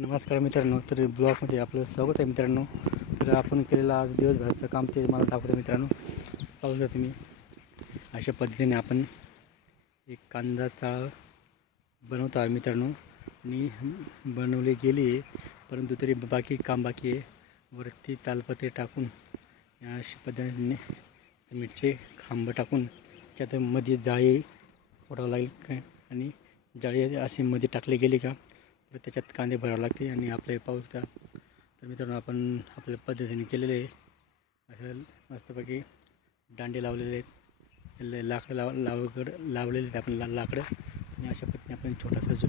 नमस्कार मित्रांनो तर ब्लॉगमध्ये आपलं स्वागत आहे मित्रांनो. तर आपण केलेलं आज दिवसभराचं काम ते मला दाखवतं मित्रांनो. पाहू शकता तुम्ही. अशा पद्धतीने आपण एक कांदा चाळ बनवत आहे मित्रांनो. आणि बनवली गेली आहे परंतु तरी बाकी काम बाकी आहे. वरती तालपत्रे टाकून अशा पद्धतीने मिरचे खांब टाकून त्यात मध्ये जाळी ओढावं लागेल. का आणि जाळी असे मध्ये टाकले गेले का? त्याच्यात कांदे भरावे लागते आणि आपले पाऊस त्या तर मित्रांनो आपण आपल्या पद्धतीने केलेले आहे. असं मस्तपैकी दांडे लावलेले आहेत. लाकडं लाव लावकड लावलेले आहेत आपण ला लाकडं. आणि अशा पद्धतीने आपण छोटासा जो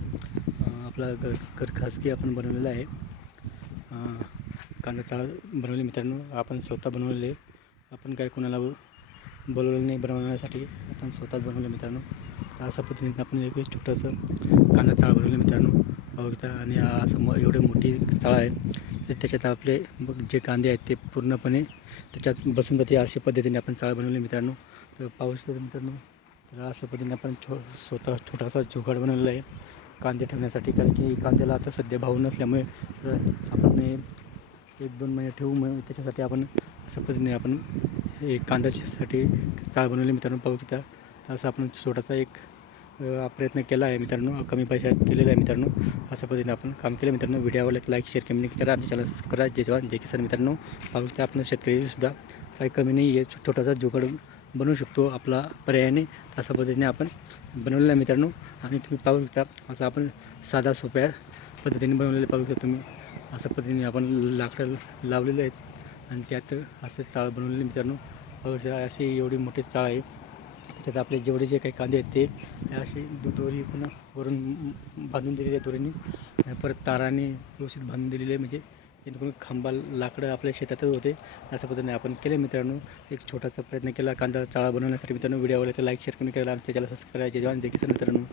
आपला घर घर खाजगी आपण बनवलेला आहे. कांदा चाळ बनवले मित्रांनो आपण स्वतः बनवलेले आपण काय कोणाला बोलवलं नाही बनवण्यासाठी आपण स्वतःच बनवलं मित्रांनो. अशा पद्धतीने आपण एक छोटंसं कांदा चाळ बनवलं मित्रांनो. बघता आणि असं एवढी मोठी चाळ आहे तर त्याच्यात आपले जे कांदे आहेत ते पूर्णपणे त्याच्यात बसून जाते अशा पद्धतीने आपण चाळ बनवली मित्रांनो. तर पाऊस तर मित्रांनो तर अशा पद्धतीने आपण छो स्वतः छोटासा झोगाड बनवलेला आहे कांदे ठेवण्यासाठी. कारण की कांद्याला आता सध्या भाव नसल्यामुळे तर आपण एक दोन महिने ठेवू मग त्याच्यासाठी आपण अशा पद्धतीने आपण एक कांद्याच्यासाठी चाळ बनवली मित्रांनो पाहू शकता. असं आपण छोटासा एक प्रयत्न केला आहे मित्रांनो कमी पैशात केलेला आहे मित्रांनो अशा पद्धतीने आपण काम केलं. मित्रांनो व्हिडिओ आवडला लाईक शेअर कमेंट करा. आमच्या चॅनल सबस्क्राईब करा. जय जवान जय किसान मित्रांनो. पाहू शकता आपण शेतकरीसुद्धा काही कमी नाही आहे. छोटासा जुगाड बनवू शकतो आपला पर्यायाने. अशा पद्धतीने आपण बनवलेला आहे मित्रांनो. आणि तुम्ही पाहू शकता असं आपण साधा सोप्या पद्धतीने बनवलेलं पाहू शकता तुम्ही अशा पद्धतीने आपण लाकडं लावलेले आहेत. आणि त्यात असं चाळ बनवलेले मित्रांनो. पाहू अशी एवढी मोठी चाळ आहे. त्याच्यात आपले जेवढे जे काही कांदे आहेत ते असे दोरी पण वरून बांधून दिलेले आहे दोरीने. परत ताराने व्यवस्थित बांधून दिलेले आहे. म्हणजे जेणेकरून खांबा लाकडं आपल्या शेतातच होते. अशा पद्धतीने आपण केले मित्रांनो. एक छोटासा प्रयत्न केला. कांदा चाळा बनवण्यासाठी मित्रांनो. व्हिडिओ आवडला तर लाईक शेअर करून केला आमच्या चॅनल सबस्क्राईब करायचे जेव्हा जे मित्रांनो.